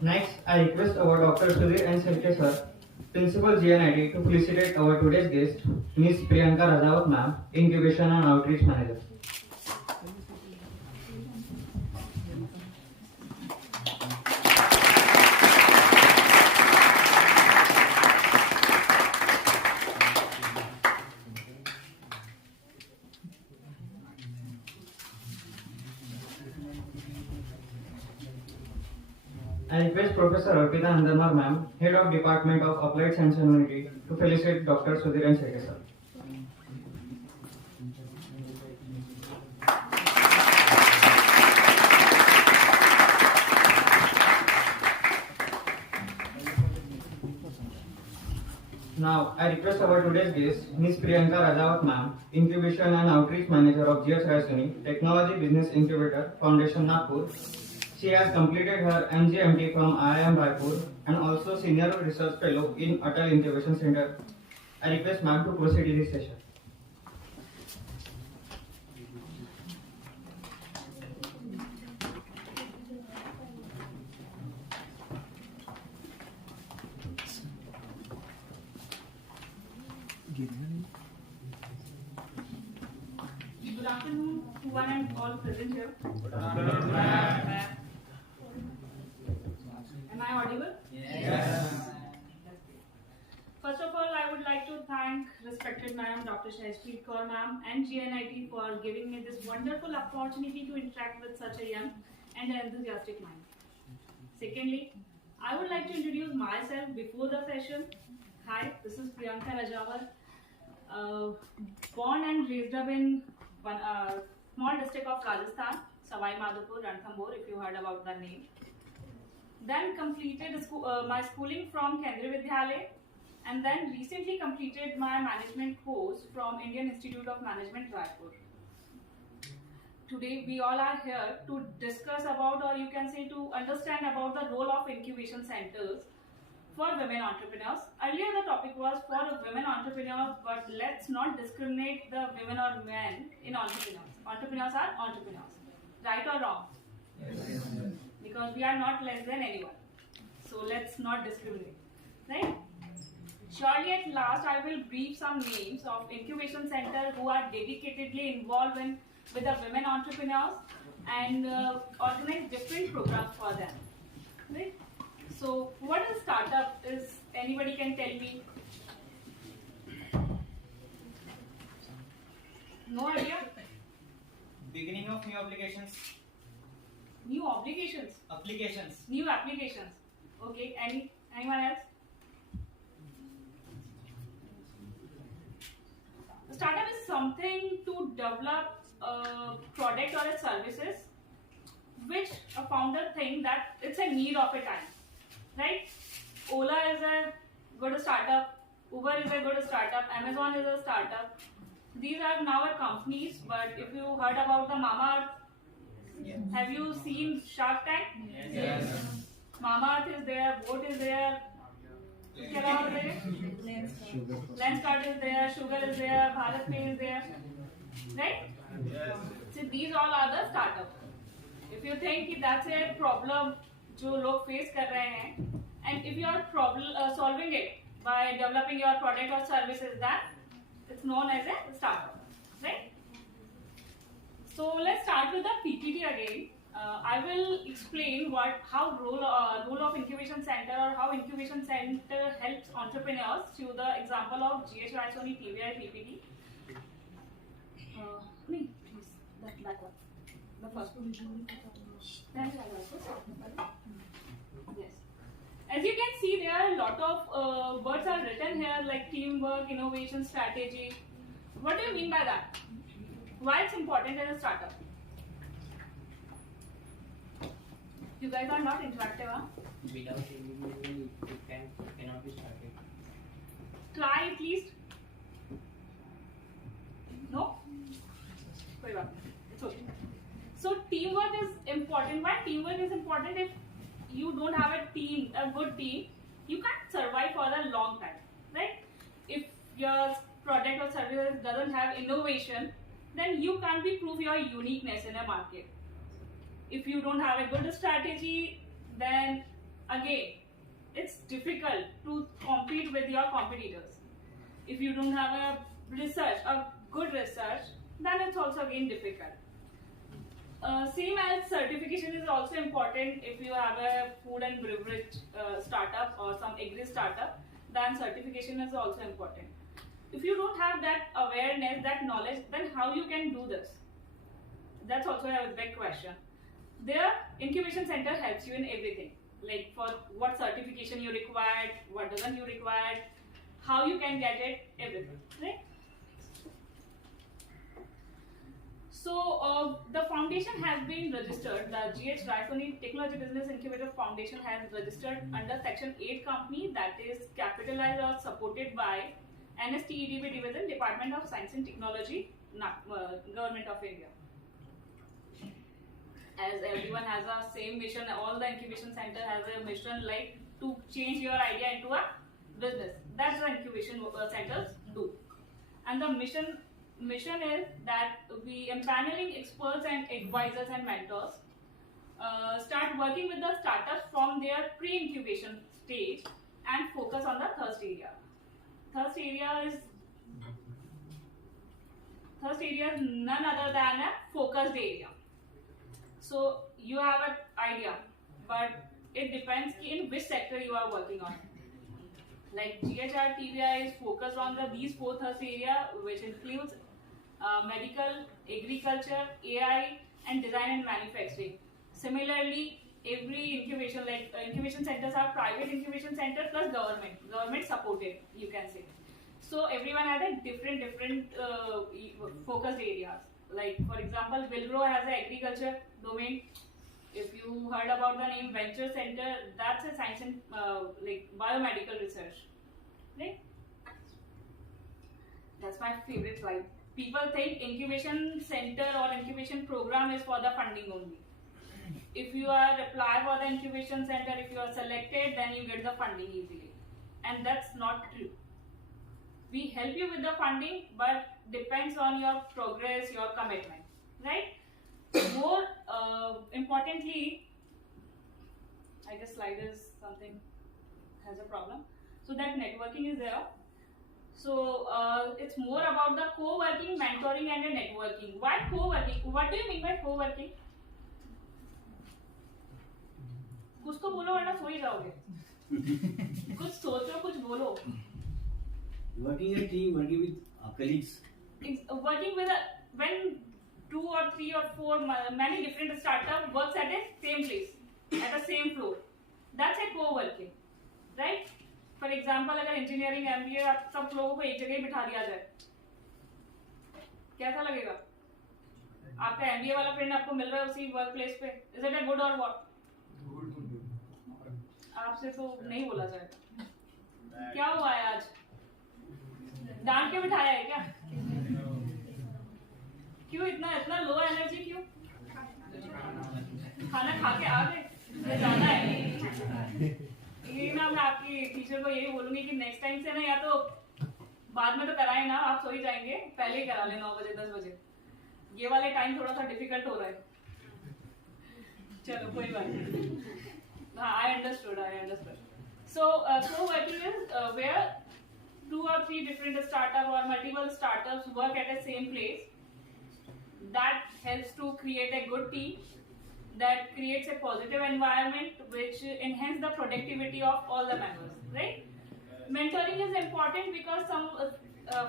Next, I request our Dr. Sudhir and Selke sir, Principal GNID, to felicitate our today's guest, Ms. Priyanka Rajawat ma'am, Incubation and Outreach Manager. I request Professor Arpita Nandamar ma'am, Head of Department of Applied Science and Humanity, to felicitate Dr. Sudhir and Selke sir. Now, I request our today's guest, Ms. Priyanka Rajawat ma'am, Incubation and Outreach Manager of GHRTBI Technology Business Incubator, Foundation Nagpur. She has completed her MGMT from IIM Raipur and also Senior Research Fellow in Atal Incubation Center. I request ma'am to proceed in this session. Good afternoon to one and all present here. Good afternoon, ma'am. Am I audible? Yes. First of all, I would like to thank respected Madam Dr. Shahishpreet Kaur ma'am and GNIT for giving me this wonderful opportunity to interact with such a young and enthusiastic mind. Secondly, I would like to introduce myself before the session. Hi, this is Priyanka Rajawat. Born and raised up in one small district of Rajasthan, Savai Madhopur, Ranthambore, if you heard about the name. Then completed my schooling from Kendriya Vidyalaya, and then recently completed my management course from Indian Institute of Management, Raipur. Today we all are here to discuss about, or you can say to understand about the role of incubation centers for women entrepreneurs. Earlier the topic was for women entrepreneurs, but let's not discriminate the women or men in entrepreneurs. Entrepreneurs are entrepreneurs. Right or wrong? Yes. Because we are not less than anyone. So let's not discriminate. Right? Surely at last I will brief some names of incubation centers who are dedicatedly involved with the women entrepreneurs and organize different programs for them. Right? So, what is startup? Is anybody can tell me? No idea? Beginning of new applications. New obligations. Applications. New applications. Okay. Anyone else? A startup is something to develop a product or a services which a founder think that it's a need of a time. Right? Ola is a good startup, Uber is a good startup, Amazon is a startup. These are now a companies, but if you heard about the Mama Earth, have you seen Shark Tank? Yes. Mama Earth is there, Boat is there, Lenskart is there, Sugar is there, Bharat Pay is there. Right? Yes. So these all are the startups. If you think that's a problem जो लोग face कर रहे हैं, and if you are solving it by developing your product or services, that it's known as a startup, right? So let's start with the PPT again. I will explain how role of incubation center or how incubation center helps entrepreneurs through the example of GHRTBI PPT. Please, that one, the first one. Yes. As you can see, there are a lot of words are written here like teamwork, innovation, strategy. What do you mean by that? Why it's important in a startup? You guys are not interactive, huh? Without it cannot be started. Try at least. No? कोई बात नहीं. It's okay. So teamwork is important. Why teamwork is important? If you don't have a team, a good team, you can't survive for a long time, right? If your product or service doesn't have innovation, then you can't prove your uniqueness in a market. If you don't have a good strategy, then again, it's difficult to compete with your competitors. If you don't have a good research, then it's also again difficult. Same as certification is also important. If you have a food and beverage startup or some agri startup, then certification is also important. If you don't have that awareness, that knowledge, then how you can do this? That's also a big question. Their incubation center helps you in everything, like for what certification you require, what doesn't you require, how you can get it, everything, right? So the foundation has been registered. The GHRTBI Technology Business Incubator Foundation has registered under Section 8 company, that is capitalized or supported by NSTEDB Division, Department of Science and Technology, Government of India. As everyone has a same mission, all the incubation center has a mission like to change your idea into a business. That's the incubation centers do. And the mission is that we empaneling experts and advisors and mentors, start working with the startups from their pre-incubation stage and focus on the thirst area. Thirst area is none other than a focused area. So you have an idea, but it depends in which sector you are working on. Like GHRTBI is focused on these 4 thirst area, which includes medical, agriculture, AI, and design and manufacturing. Similarly, every incubation, like incubation centers are private incubation center plus government supported, you can say. So everyone has a different focused areas. Like for example, Wilgrow has an agriculture domain. If you heard about the name Venture Center, that's a science and like biomedical research, right? That's my favorite slide. People think incubation center or incubation program is for the funding only. If you are apply for the incubation center, if you are selected, then you get the funding easily, and that's not true. We help you with the funding, but depends on your progress, your commitment, right? More importantly, I guess slide is something has a problem. So that networking is there. So it's more about the co-working, mentoring, and the networking. Why co-working? What do you mean by co-working? कुछ तो बोलो वरना सो ही जाओगे. कुछ सोचो, कुछ बोलो. Working in a team, working with colleagues. Working with when 2 or 3 or 4 many different startups works at a same place, at the same floor. That's a co-working, right? For example, अगर इंजीनियरिंग MBA आप सब लोगों को एक जगह बिठा दिया जाए, कैसा लगेगा? आपका MBA वाला फ्रेंड आपको मिल रहा है उसी वर्क प्लेस पे. Is it a good or what? आपसे तो नहीं बोला जाएगा. क्या हुआ है आज? डांट के बिठाया है क्या? क्यों इतना लो एनर्जी क्यों? खाना खा के आ गए? ये जाना है. ये ना मैं आपकी टीचर को यही बोलूंगी कि नेक्स्ट टाइम से ना, या तो बाद में तो कराए ना, आप सो ही जाएंगे, पहले ही करा ले 9 बजे 10 बजे. ये वाले टाइम थोड़ा सा डिफिकल्ट हो रहा है. चलो कोई बात नहीं. हाँ, I understood. So co-working is where 2 or 3 different startups or multiple startups work at the same place. That helps to create a good team. That creates a positive environment which enhance the productivity of all the members, right? Mentoring is important because some,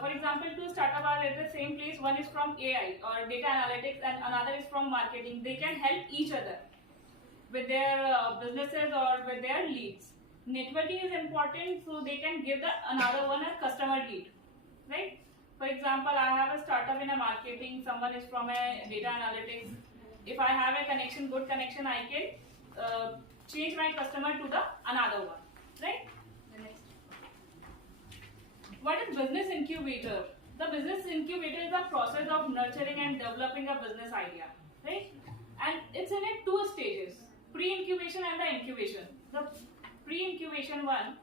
for example, 2 startups are at the same place. One is from AI or data analytics and another is from marketing. They can help each other with their businesses or with their leads. Networking is important so they can give another one a customer lead, right? For example, I have a startup in a marketing, someone is from a data analytics. If I have a connection, good connection, I can change my customer to another one, right? The next. What is business incubator? The business incubator is the process of nurturing and developing a business idea, right? And it's in 2 stages, pre-incubation and the incubation. The pre-incubation one,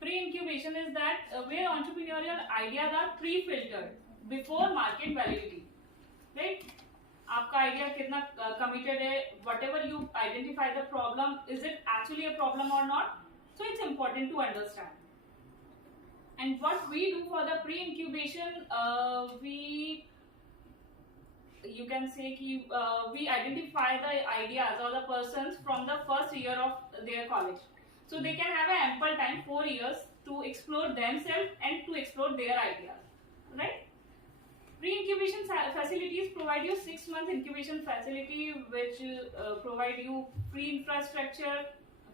pre-incubation is that where entrepreneurial ideas are pre-filtered before market validity, right? आपका idea कितना committed है, whatever you identify the problem, is it actually a problem or not? So it's important to understand. And what we do for the pre-incubation, you can say we identify the ideas or the persons from the first year of their college. So they can have an ample time, 4 years, to explore themselves and to explore their ideas, right? Pre-incubation facilities provide you 6 month incubation facility, which provide you free infrastructure,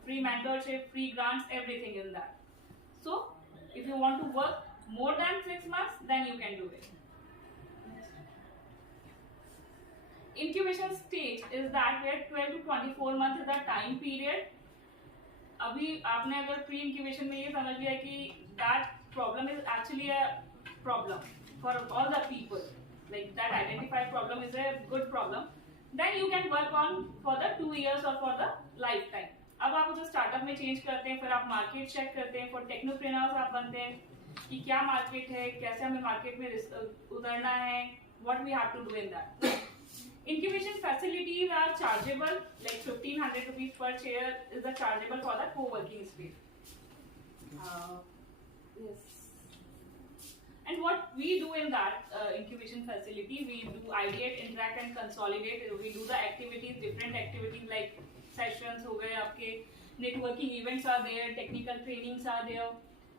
free mentorship, free grants, everything in that. So if you want to work more than 6 months, then you can do it. Incubation stage is that where 12 to 24 months is the time period. अभी आपने अगर pre incubation में ये समझ लिया कि that problem is actually a problem for all the people, like that identified problem is a good problem, then you can work on for the 2 years or for the lifetime. अब आप उसे startup में change करते हैं, फिर आप market check करते हैं, फॉर टेक्नोप्रेन्योर्स आप बनते हैं कि क्या मार्केट है, कैसे हमें मार्केट में उतरना है, what we have to do in that. Incubation facilities are chargeable, like 1500 rupees per chair is the chargeable for the co-working space. Yes. And what we do in that incubation facility, we do ideate, interact and consolidate. We do the activities, different activities like sessions हो गए आपके, networking events are there, technical trainings are there,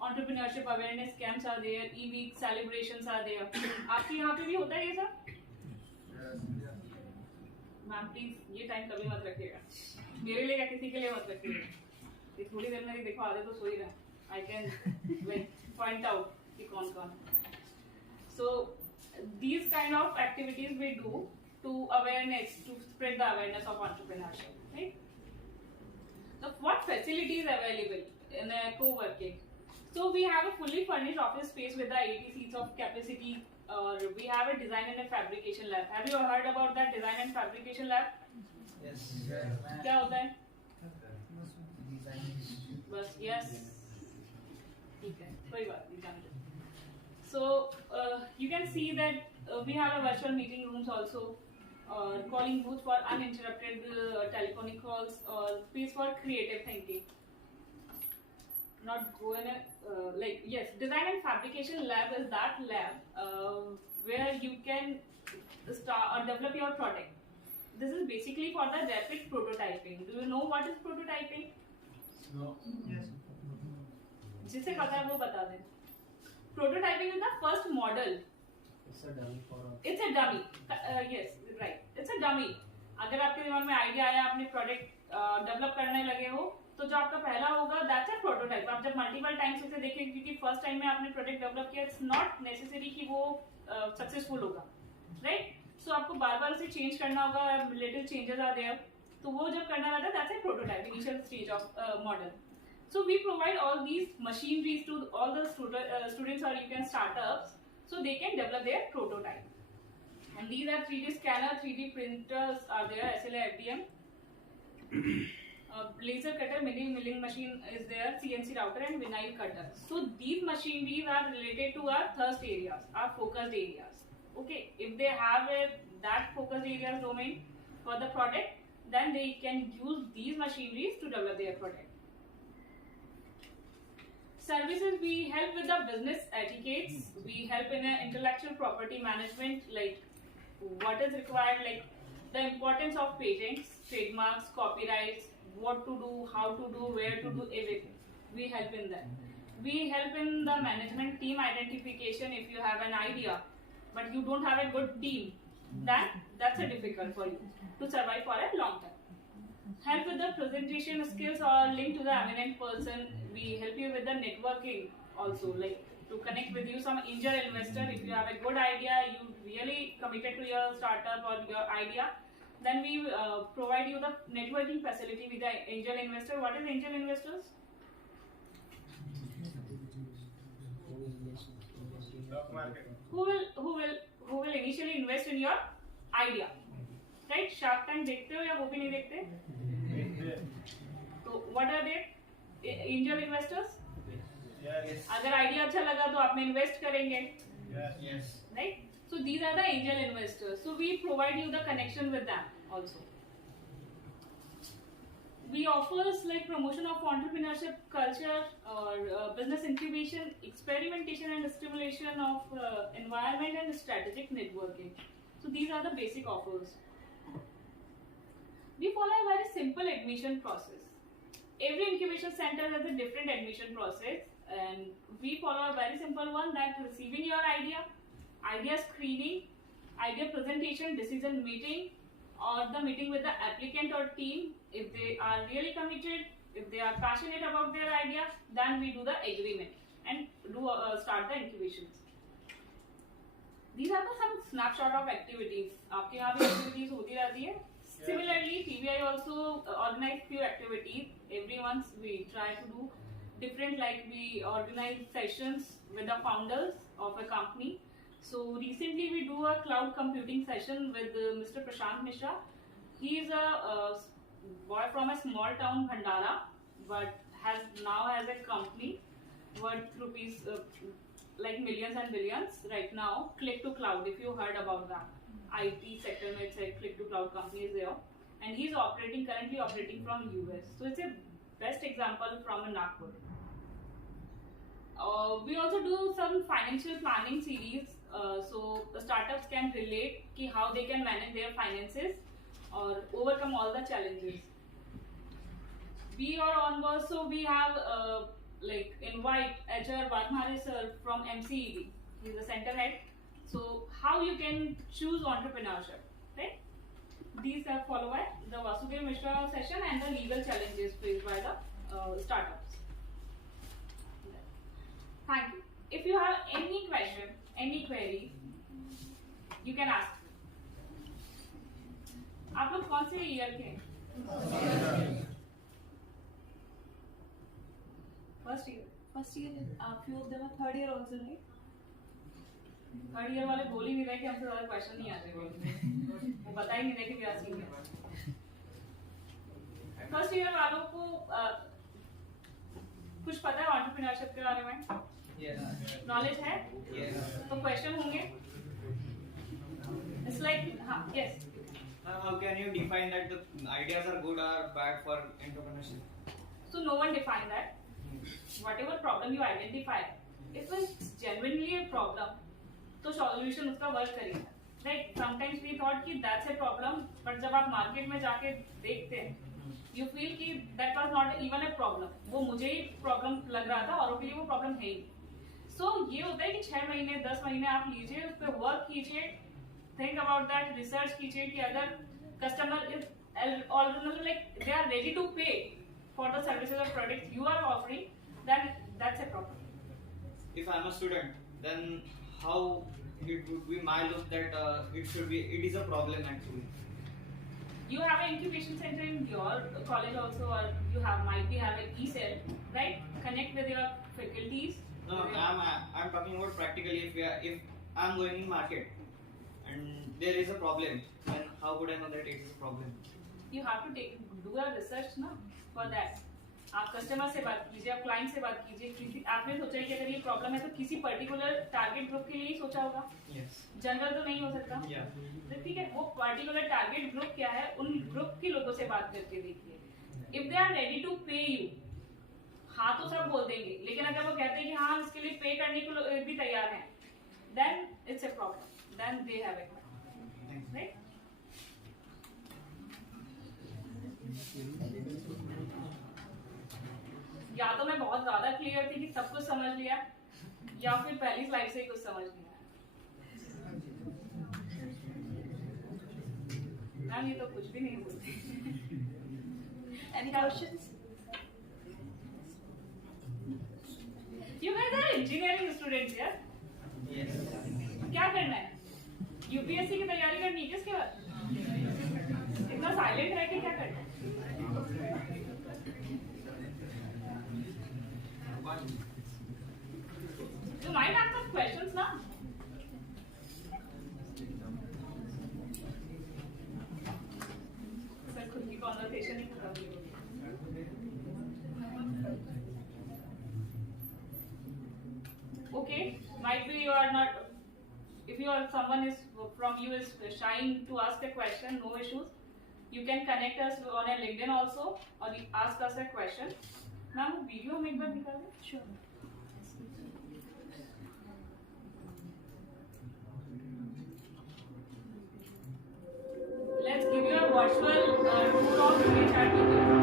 entrepreneurship awareness camps are there, e-week celebrations are there. आपके यहाँ पे भी होता है ये सब? मैम प्लीज ये टाइम कभी मत रखिएगा, मेरे लिए या किसी के लिए मत रखिएगा, ये थोड़ी देर में देखो आधे तो सो ही रहे, I can like point out कि कौन कौन. सो these kind of activities we do to spread the awareness of entrepreneurship, right? So what facilities available in a co-working? So we have a fully furnished office space with the 80 seats of capacity, or we have a design and a fabrication lab. Have you heard about that design and fabrication lab? Yes. क्या होता है? बस yes. ठीक है, कोई बात नहीं, जान लो. So you can see that we have a virtual meeting rooms also, or calling booth for uninterrupted telephonic calls, or space for creative thinking. Not go in a like yes, design and fabrication lab is that lab where you can start or develop your product. This is basically for the rapid prototyping. Do you know what is prototyping? No. Yes. जिसे पता है वो बता दें. Prototyping is the first model. It's a dummy for a. It's a dummy. Yes, right. It's a dummy. अगर आपके दिमाग में आइडिया आया, आपने प्रोडक्ट डेवलप करने लगे हो, तो जो आपका पहला होगा दैट्स अ प्रोटोटाइप. आप जब मल्टीपल टाइम्स उसे देखेंगे, क्योंकि फर्स्ट टाइम में आपने प्रोडक्ट डेवलप किया, इट्स नॉट नेसेसरी कि वो सक्सेसफुल होगा, राइट? सो आपको बार बार उसे चेंज करना होगा, लिटिल चेंजेस आर देयर, तो वो जब करना रहता है that's a prototype, initial stage of model. So we provide all these machineries to all the students और you can startups so they can develop their prototype. And these are 3D scanner, 3D printers are there, SLA, FDM. Laser cutter, milling machine is there, CNC router and vinyl cutter. So these machineries are related to our thrust areas, our focused areas. Okay, if they have that focused areas domain for the product, then they can use these machineries to develop their product. Services, we help with the business etiquettes, we help in intellectual property management, like what is required, like the importance of patents, trademarks, copyrights, what to do, how to do, where to do, everything. We help in that. We help in the management team identification. If you have an idea, but you don't have a good team, then that's a difficult for you to survive for a long time. Help with the presentation skills or link to the eminent person. We help you with the networking also, like to connect with you some angel investor. If you have a good idea, you really committed to your startup or your idea, then we provide you the networking facility with the angel investor. What is angel investors? Stock market. Who will initially invest in your idea, right? Shark Tank देखते हो या वो भी नहीं देखते? तो what are they? Angel investors? Yes. अगर idea अच्छा लगा तो आप में इन्वेस्ट करेंगे, Yes. Right? So these are the angel investors. So we provide you the connection with them also. We offers like promotion of entrepreneurship culture or business incubation, experimentation and stimulation of environment and strategic networking. So these are the basic offers. We follow a very simple admission process. Every incubation center has a different admission process, and we follow a very simple one, that receiving your idea screening, idea presentation, decision meeting, or the meeting with the applicant or team. If they are really committed, if they are passionate about their idea, then we do the agreement and start the incubations. These are some snapshot of activities. आपके यहाँ भी activities होती रहती है. Similarly, TBI also organize few activities. Every month we try to do different, like we organize sessions with the founders of a company. So recently we do a cloud computing session with Mr. Prashant Mishra. He is a boy from a small town, Bhandara, but now has a company worth rupees like millions and billions right now. Click to Cloud, if you heard about that. IT sector में it's a click to cloud company is there, and he's currently operating from US. So it's a best example from Nagpur. We also do some financial planning series, so the startups can relate ki how they can manage their finances or overcome all the challenges. We are on board, so we have like invite GHRTBI sir from MCED. He's the center head. So how you can choose entrepreneurship, right? These are followed by the Vasudev Mishra session and the legal challenges faced by the startups. Thank you. If you have any question, any query, you can ask. आप लोग कौन से year के हैं? First year. First year, few of them are third year also, right? Third year वाले बोल ही नहीं रहे कि हमसे ज्यादा क्वेश्चन नहीं आते, वो बता ही नहीं रहे कि क्या सीन है. फर्स्ट ईयर वालों को कुछ पता है एंटरप्रेन्योरशिप के बारे में? नॉलेज है? तो क्वेश्चन होंगे. इट्स लाइक हाँ, yes. How can you define that the ideas are good or bad for entrepreneurship? So no one define that. Whatever problem you identify, if it's genuinely a problem, तो solution उसका work करेगा, right? Sometimes we thought कि that's a problem, but जब आप market में जाके देखते हैं, यू फील कि that was not even a problem. वो मुझे ही प्रॉब्लम लग रहा था, औरों के लिए वो प्रॉब्लम है ही. सो ये होता है कि 6 महीने 10 महीने आप लीजिए, उस पर वर्क कीजिए, थिंक अबाउट दैट, रिसर्च कीजिए कि अगर customer is already like they are ready to pay for the services और products you are offering, then that's a problem. If I'm a student, then how it would be my look that it is a problem actually. You have an incubation center in your college also, or you might have an e-cell, right? Connect with your faculties. No, I'm talking about practically. If I'm going in market and there is a problem, then how would I know that it is a problem? You have to do a research, na, for that. आप customer से बात कीजिए, आप client से बात कीजिए. किसी आपने सोचा है कि अगर ये प्रॉब्लम है तो किसी पर्टिकुलर टारगेट ग्रुप के लिए ही सोचा होगा. Yes. जनरल तो नहीं हो सकता. Yeah. तो ठीक है, वो पर्टिकुलर टारगेट ग्रुप क्या है, उन ग्रुप के लोगों से बात करके देखिए. If they are ready to pay you, हाँ तो सब बोल देंगे, लेकिन अगर वो कहते हैं कि हाँ हम इसके लिए पे करने को भी तैयार हैं, then it's a problem, then they have it, right? या तो मैं बहुत ज्यादा क्लियर थी कि सब कुछ समझ लिया, या फिर पहली स्लाइड से ही कुछ समझ नहीं आया. मैम ये तो कुछ भी नहीं बोलते. Any questions? You guys are engineering students यार. Yes. क्या करना है? यूपीएससी की तैयारी करनी है किसके बाद? इतना साइलेंट रह के क्या करना है? You might have some questions now. Sir खुद की कॉन्वर्सेशन ही खत्म हो गई. Okay, might be you are not if you are someone is from you is shying to ask a question, no issues. You can connect us on a LinkedIn also, or you ask us a question. Ma'am, video हम एक बार निकाल दें? Sure. Let's give you a virtual tour of GHRTBI.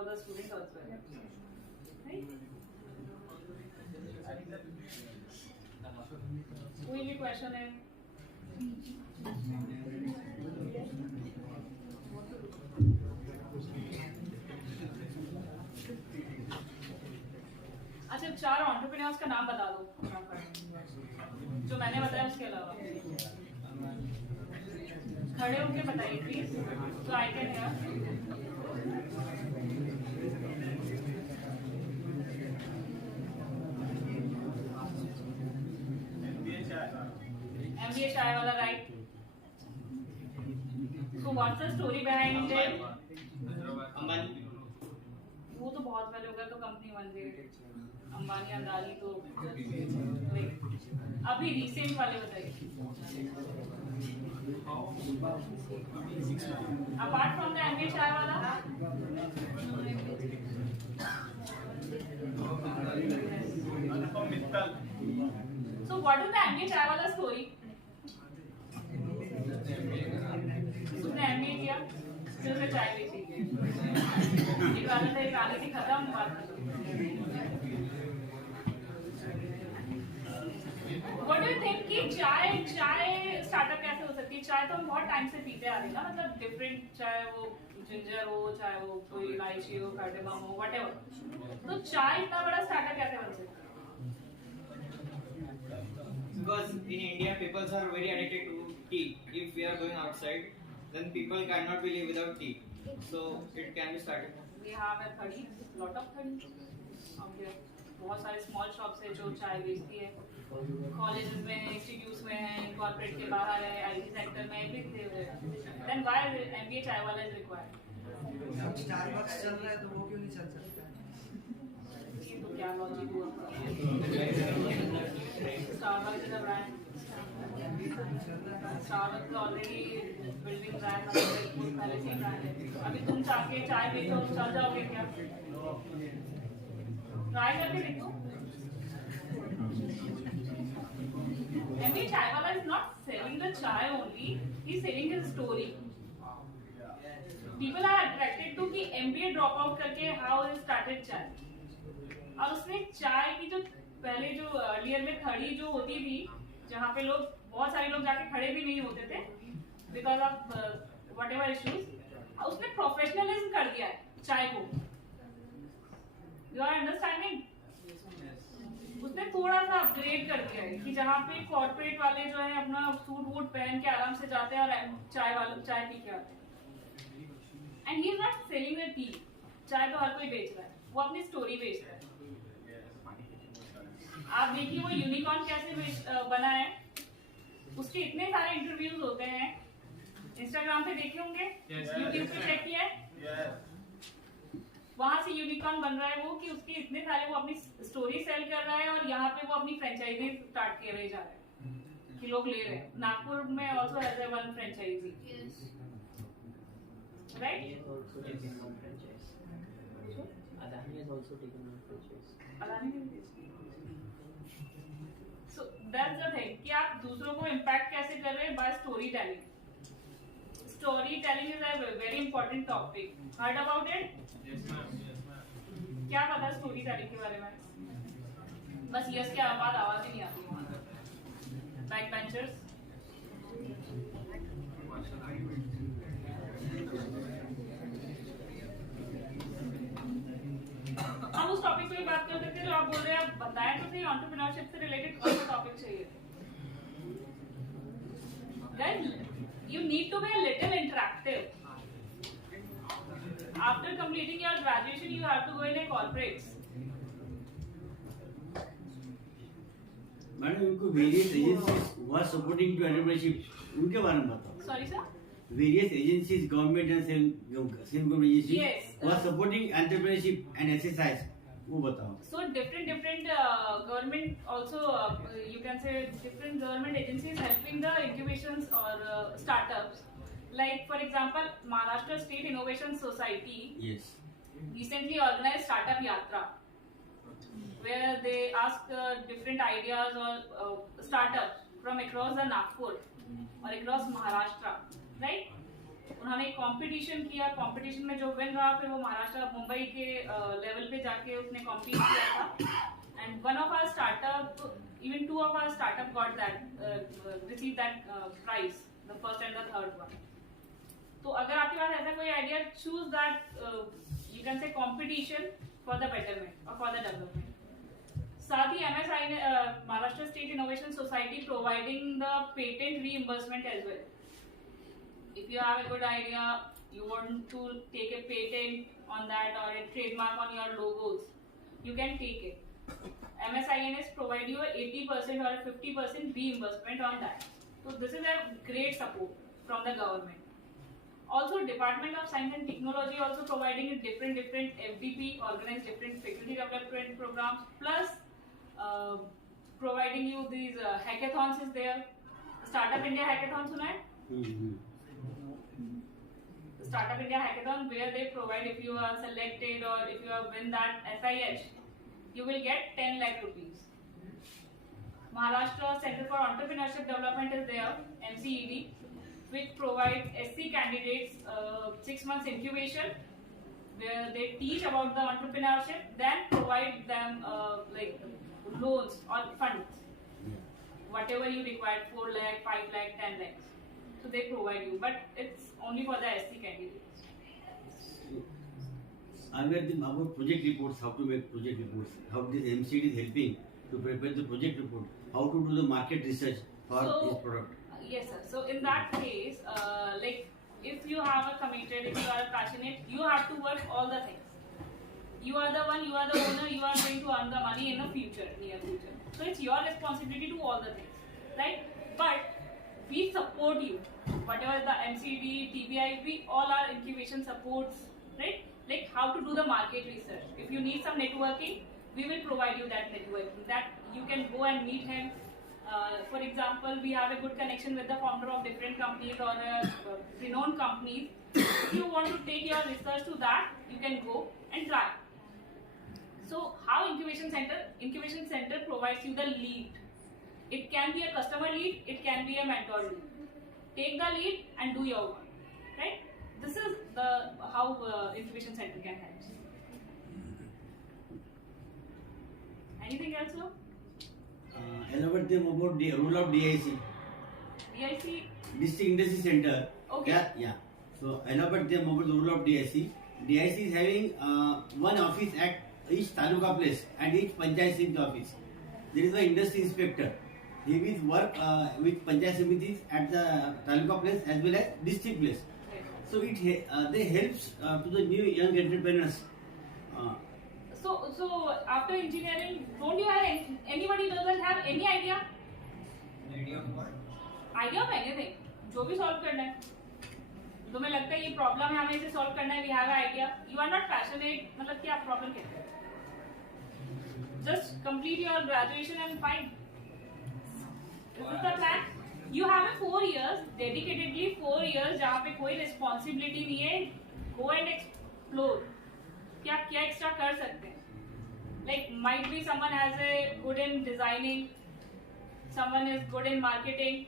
for the student as well. Right? कोई भी question है? अच्छा, 4 entrepreneurs का नाम बता दो जो मैंने बताया उसके अलावा। खड़े होके बताइए प्लीज, तो आई कैन हियर। MBA चाय वाला, right? So what's the story behind it? Ambani, वो तो बहुत पहले होगा, तो कंपनी बन गई। अंबानी अदानी तो अभी रिसेंट वाले बताइए। अपार्ट फ्रॉम द MBA चाय वाला, so what is the MBA चाय वाला story? उसने MBA किया, फिर उसने चाय बेची। एक वाला था, एक आने थी, खत्म बात खत्म। What do you think कि चाय स्टार्टअप कैसे हो सकती है? चाय तो हम बहुत टाइम से पीते आ रहे हैं ना, मतलब डिफरेंट, चाहे वो जिंजर हो, चाहे वो कोई इलायची हो, कार्डेमम हो, व्हाटएवर। तो चाय इतना बड़ा स्टार्टअप कैसे बन सकता है? because in India people are very addicted to tea. If we are going outside, then people cannot be live without tea. So it can be started. We have a 30, lot of 30 out there. बहुत सारे small shops है जो चाय बेचती है, colleges में है, institutes में है, कॉर्पोरेट के बाहर है, आईटी सेक्टर में, एवरीथिंग। देन व्हाई एमबीए चाय वाला इज रिक्वायर्ड? स्टारबक्स चल रहा है तो वो क्यों नहीं चल सकता? ये तो क्या लॉजिक हुआ? Starbucks is a brand, Starbucks already building brand पहले से ब्रांड है। अभी तुम जाके चाय बेचो तो चल जाओगे क्या? ट्राई करके देखो। MBA चाय वाला is not selling the chai only, he is selling his story. People are attracted to कि MBA drop out करके how he started chai. और उसने चाय की जो पहले जो अर्लियर में खड़ी जो होती थी, जहाँ पे लोग बहुत सारे लोग जाके खड़े भी नहीं होते थे because of whatever issues, उसने प्रोफेशनलिज्म कर दिया है चाय को। You are understanding? उसने उसने थोड़ा सा अपग्रेड कर दिया है कि जहाँ पे कॉर्पोरेट वाले जो है अपना सूट वूट पहन के आराम से जाते हैं और चाय पी के आते हैं. And he is not selling the T. चाय तो हर कोई बेच रहा है, वो अपनी स्टोरी बेच रहा है. आप देखिए वो यूनिकॉर्न कैसे बना है. उसके इतने सारे इंटरव्यूज होते हैं, इंस्टाग्राम पे देखे होंगे, यूट्यूब पे चेक किया है, वहां से यूनिकॉर्न बन रहा है वो, कि उसके इतने सारे वो अपनी स्टोरी सेल कर रहा है और यहाँ पे वो अपनी फ्रेंचाइजी स्टार्ट कर रहे जा रहे हैं कि लोग ले रहे हैं. नागपुर में also has one franchise, right? Adani has also taken one franchise. So that's the thing कि आप दूसरों को इम्पैक्ट कैसे कर रहे हैं bye story telling. Story telling is a very important topic. Heard about it? क्या पता स्टोरी टेलिंग के बारे में? बस यस के बाद आवाज ही नहीं आती वहां तक. Back benchers. हम उस टॉपिक पे बात कर सकते हैं जो आप बोल रहे हैं. आप बताएं तो सही, एंटरप्रेन्योरशिप से रिलेटेड कौन सा टॉपिक चाहिए. Guys, you need to be a little interactive. After completing your graduation, you have to go in a corporates. Madam, इनको various agencies were supporting to entrepreneurship, उनके बारे में बताओ. Sorry, sir. Various agencies, government and semi-government agencies, Yes. who are supporting entrepreneurship and exercise, वो बताओ. So different government also, you can say different government agencies helping the incubations or startups. Like for example, Maharashtra State Innovation Society Yes. recently organized Startup Yatra, where they ask different ideas or startups from across the Nagpur or across Maharashtra, right? उन्होंने एक competition किया. Competition में जो win रहा फिर वो महाराष्ट्र मुंबई के level पे जाके उसने कॉम्पीट किया था. And one of our startup, even two of our startup got that receive that prize, the first and the third one. तो अगर आपके पास ऐसा कोई idea, choose that you can say competition for the betterment और for the development. साथ ही MSI ने Maharashtra state innovation society providing the patent reimbursement as well. If you have a good idea, you want to take a patent on that or a trademark on your logos, you can take it. MSINS provide you a 80% or a 50% reimbursement on that. So this is a great support from the government. Also, Department of Science and Technology also providing different FDP, organize different faculty development programs, plus providing you these hackathons is there. Startup India hackathon सुना है? Startup India hackathon, where they provide, if you are selected or if you have win that SIH, you will get 10 lakh rupees. Maharashtra Center for Entrepreneurship Development is there, MCED, which provides SC candidates 6 months incubation, where they teach about the entrepreneurship, then provide them like loans or funds, whatever you require, 4 lakh, 5 lakh, 10 lakhs. So they provide you, but it's only for the SC candidates. I read about project reports, how to make project reports, how this MCD is helping to prepare the project report, how to do the market research for this product. Yes, sir. So in that case, like if you have a committed, if you are passionate, you have to work all the things. You are the one, you are the owner, you are going to earn the money in the future, near future. So it's your responsibility to do all the things, right? But we support you. Whatever the MCD, TBI, we all are incubation supports, right? Like how to do the market research. If you need some networking, we will provide you that networking. That you can go and meet him. For example, we have a good connection with the founder of different companies or renowned companies. If you want to take your research to that, you can go and try. So how Incubation Center provides you the lead. It can be a customer lead, it can be a mentor lead. Take the lead and do your work, right? This is the how Incubation Center can help. Anything else, sir? Elaborate them about the role of DIC. DIC. District Industry Center. Okay. Yeah. So elaborate them about the role of DIC. DIC is having one office at each taluka place and each panchayat Sindh office. there is an industry inspector. He will work with Panchayat Samitis at the Taluka place as well as district place. So they helps to the new young entrepreneurs. So after engineering, don't you have anybody doesn't have any idea? Idea of what? Idea of anything. जो भी solve करना है. तुम्हें लगता है ये problem है हमें इसे solve करना है. We have an idea. You are not passionate. मतलब क्या problem क्या है? Just complete your graduation and fine. This is the plan. You have a 4 years, dedicatedly 4 years जहाँ पे कोई responsibility नहीं है. Go and explore. क्या क्या एक्स्ट्रा कर सकते हैं like might be someone has a good in designing someone is good in marketing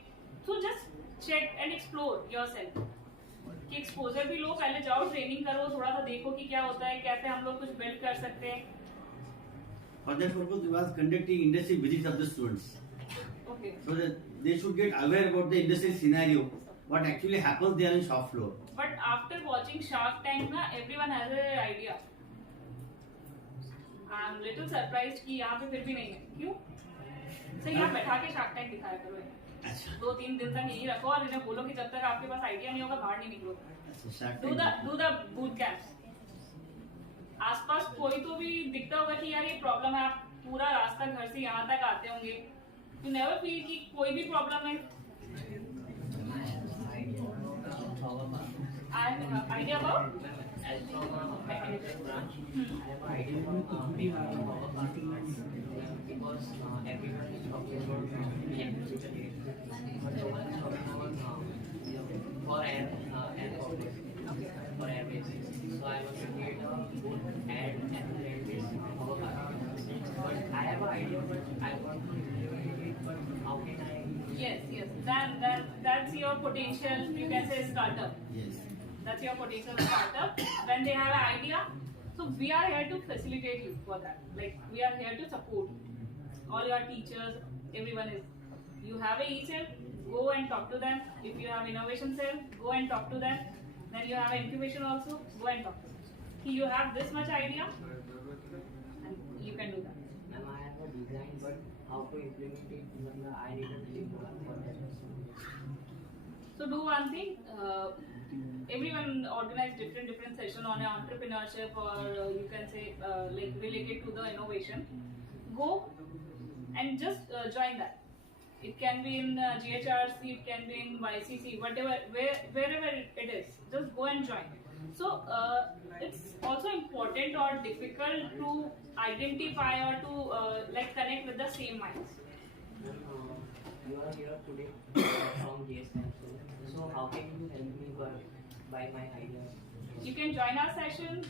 so just check and explore yourself कि एक्सपोजर भी लो पहले जाओ ट्रेनिंग करो थोड़ा सा देखो कि क्या होता है कैसे हम लोग कुछ बिल्ड कर सकते हैं For that purpose, we was conducting industry visits of the students. Okay So that they should get aware about the industry scenario, what actually happens there in shop floor. But after watching shark tank ना everyone has a idea I am little surprised कि यहाँ पे फिर भी नहीं है क्यों सही यहाँ बैठा के शार्क टैंक दिखाया करो इन्हें। अच्छा 2-3 दिन तक यही रखो और इन्हें बोलो कि जब तक आपके पास आइडिया नहीं होगा बाहर नहीं निकलोगे अच्छा Shark do Tank. The boot camps आसपास कोई तो भी दिखता होगा कि यार ये प्रॉब्लम है आप पूरा रास्ता घर से यहाँ तक आते होंगे यू नेवर फील कि कोई भी प्रॉब्लम है idea about As from a mechanical branch, I have an idea from making power parts because everyone is talking about electrical, but no one is talking about for air purpose, for airways. So I want to create a good and this power part. But I have an idea, but I want to implement it. But how can I? yes that's your potential you can say startup Yes. that's your potential startup when they have an idea so we are here to facilitate you for that like we are here to support all your teachers everyone is you have a e-cell go and talk to them if you have innovation cell go and talk to them then you have incubation also go and talk to them you have this much idea and you can do that Ma'am, I have a design, but how to implement it? I need a big one for that. So do one thing. Everyone organize different session on entrepreneurship or you can say like related to the innovation. Go and just join that. It can be in GHRC, it can be in YCC, whatever, wherever it is. Just go and join. So it's also important or difficult to identify or to like connect with the same minds. You are here today from GSM. So how can you help me by my ideas? You can join our session.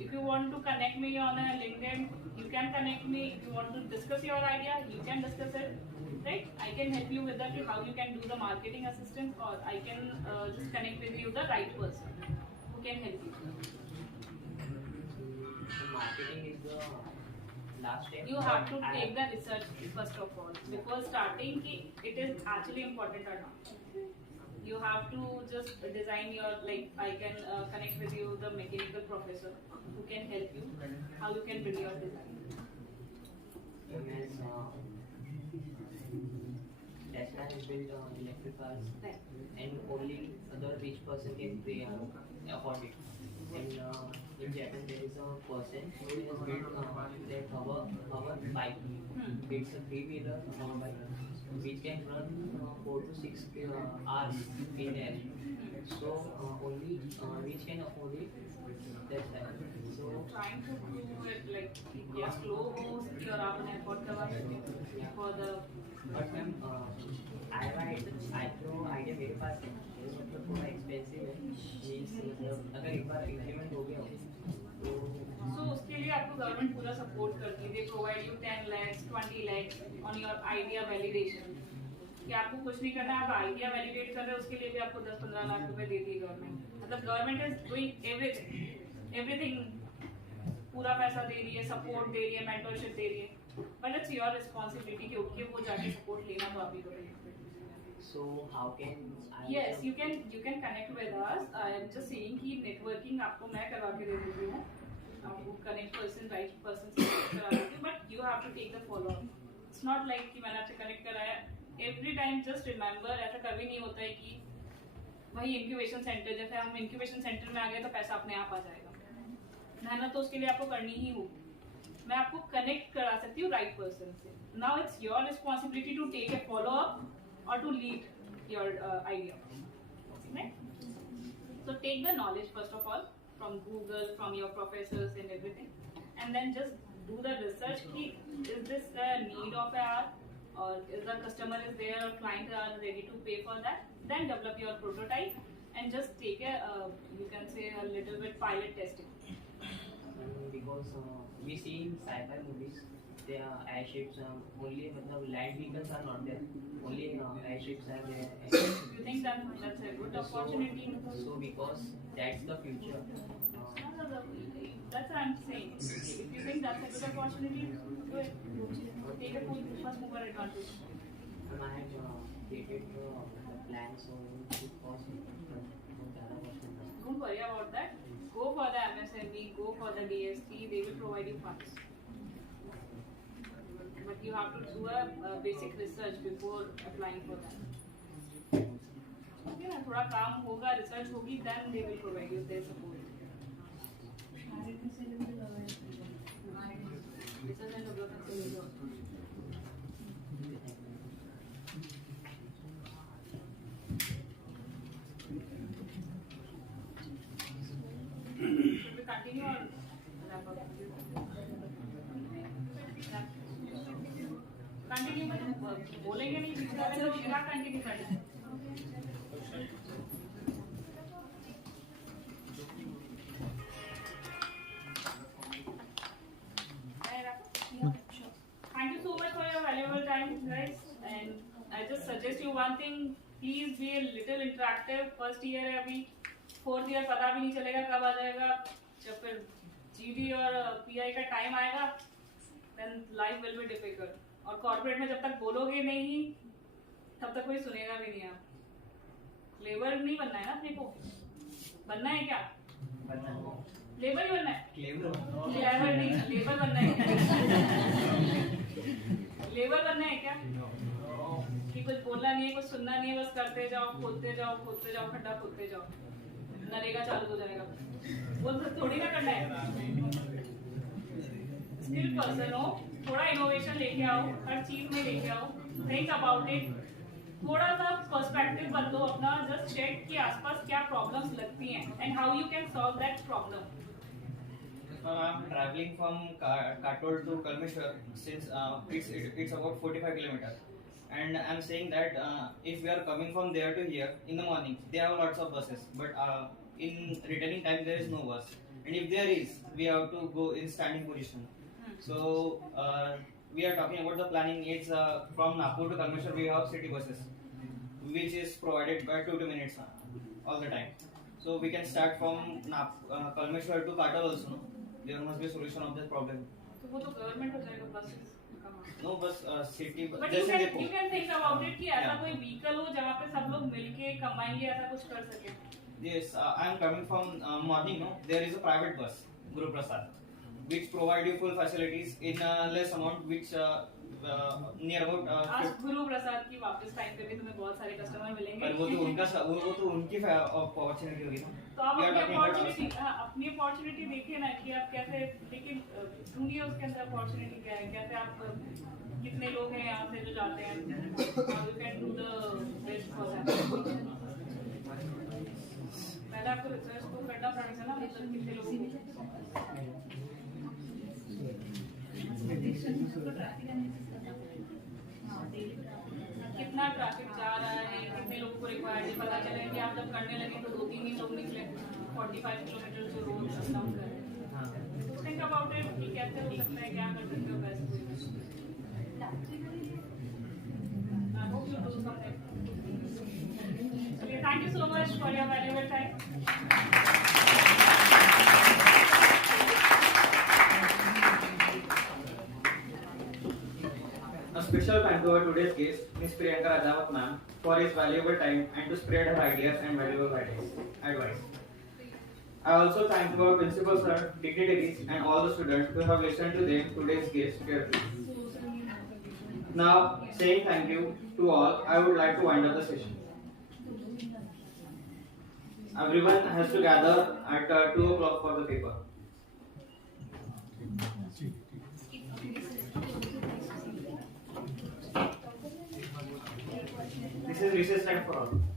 If you want to connect me on a LinkedIn, you can connect me. If you want to discuss your idea, you can discuss it. Right? I can help you with that, how you can do the marketing assistance, or I can just connect with you the right person who can help you. So marketing is the last step. You have to but I take the research first of all. Before starting, it is actually important or not. You have to just design your, like, I can connect with you, the mechanical professor who can help you, how you can build your design. As Tesla is built on electric cars, Right. and only other rich person can afford it. And in Japan, there is a person who has built that our bike. It's a 3-wheeler bike which can run 4 to 6 hours in air. So only rich can afford it. That's that. So Trying to do it like या slow हो सकती और आप उन्हें afford करवा सकते हैं for the but ma'am, I have idea मेरे पास है, ये मतलब थोड़ा expensive है, means मतलब अगर एक बार implement हो गया तो so उसके लिए आपको गवर्नमेंट पूरा सपोर्ट करती है. They provide you 10 lakhs, 20 lakhs on your idea validation. कि आपको कुछ नहीं करना है, आप आइडिया वैलिडेट कर रहे हो उसके लिए भी आपको 10-15 लाख रुपए देती है गवर्नमेंट. मतलब गवर्नमेंट इज डूइंग एवरीथिंग पूरा पैसा दे रही है, सपोर्ट दे रही है, मेंटरशिप दे रही है. बट इट्स योर रिस्पांसिबिलिटी कि ओके वो जाके सपोर्ट लेना तो आप ही को. so how can I Yes, you can connect with us. I am just saying कि networking आपको मैं करवा के दे देती हूँ. आपको connect person, right person से connect करा देती हूँ. But you have to take the follow up. It's not like कि मैंने आपसे कनेक्ट कराया. एवरी टाइम जस्ट रिमेंबर, ऐसा कभी नहीं होता है कि वही इंक्यूबेशन सेंटर, जैसे हम इंक्यूबेशन सेंटर में आ गए तो पैसा अपने आप आ जाएगा. मेहनत तो उसके लिए आपको करनी ही होगी. मैं आपको कनेक्ट करा सकती हूँ राइट पर्सन से. Now it's your responsibility to take a follow up और to lead your idea. So take the knowledge first of all from Google, from your professors and everything, and then just do the research. Ki, is this a need of ours, or is the customer is there or client are ready to pay for that? Then develop your prototype and just take a you can say a little bit pilot testing. Because we see in sci-fi movies, there are airships. Only land vehicles are not there. Only airships are there. You think that that's a good opportunity? So because that's the future. No, that's what I'm saying. If you think that's a good opportunity, do it. Take a full first mover advantage. I have created the plan, so it costs Don't worry about that. Go for the MSME, go for the DST, they will provide you funds. But you have to do a basic research before applying for that. Okay, ना थोड़ा काम होगा, research होगी, then they will provide you their support. Research and development से ले लो. Should we continue or wrap up? Continue मतलब बोलेंगे नहीं, तो क्या continue करें? Thank you so much for your valuable time, guys. And I just suggest you one thing: please be a little interactive. First year है अभी, fourth year पता भी नहीं चलेगा कब आ जाएगा. जब फिर GD और PI का टाइम आएगा, then life will be difficult. और कॉर्पोरेट में जब तक बोलोगे नहीं, तब तक कोई सुनेगा भी नहीं. आप लेबर नहीं बनना है ना अपने को, बनना है क्या? लेबर ही बनना है. लेबर नहीं, लेबर बनना है. लेबर बनना है क्या? कि कुछ बोलना नहीं है, कुछ सुनना नहीं है, बस करते जाओ, खोदते जाओ, खड्डा खोदते जाओ, नरेगा चालू हो जाएगा. वो थोड़ी ना करना है. स्किल पर्सन हो, थोड़ा इनोवेशन लेके आओ, हर चीज में लेके आओ. Think about it. थोड़ा सा पर्सपेक्टिव बदलो अपना. जस्ट चेक कि आसपास क्या प्रॉब्लम्स लगती हैं and how you can solve that problem. I'm traveling from Katol to Kalmeshwar since it's about 45 kilometers, and I'm saying that if we are coming from there to here in the morning, they have lots of buses, but in returning time there is no bus, and if there is, we have to go in standing position. So we are talking about the planning. It's from Nagpur to Kalmeshwar we have city buses, which is provided by 2 minutes all the time. So we can start from Kalmeshwar to Katol also. No? There must be a solution of this problem. तो वो तो government हो जाएगा buses. No bus city. But you can think about it कि ऐसा कोई vehicle हो जहाँ पे सब लोग मिलके कमाएंगे, ऐसा कुछ कर सके. Yes, I am coming from morning. No, there is a private bus, Guru Prasad, which provide you full facilities in less amount, which near about. आज गुरु प्रसाद की वापस टाइम पे भी तुम्हें बहुत सारे कस्टमर मिलेंगे. पर वो तो उनकी अपॉर्चुनिटी होगी ना. तो आप अपनी अपॉर्चुनिटी देखिए ना कि आप कैसे, लेकिन ढूंढिए उसके अंदर अपॉर्चुनिटी क्या है, कैसे आप, कितने लोग हैं यहाँ से जो जाते हैं, how you can do the best for that. पहले आपको रिसर्च तो करना पड़ेगा ना, मतलब कितने लोग कितना ट्रैफिक जा रहा है, कितने लोगों को रिक्वायर्ड है, पता चले कि आप जब करने लगे तो 2-3 ही लोग निकले 45 किलोमीटर जो रोड डाउन कर रहे हैं. थिंक अबाउट इट कि कैसे हो सकता है, क्या कर सकते हो पैसे. I hope you do something. Thank you so much for your valuable time. A special thank to our today's guest, Ms. Priyanka Rajawat ma'am, for his valuable time and to spread her ideas and valuable advice. I also thank our principal sir, dignitaries and all the students who have listened to them today's guest carefully. Now, saying thank you to all, I would like to wind up the session. Everyone has to gather at 2 o'clock for the paper. This is recess time for all.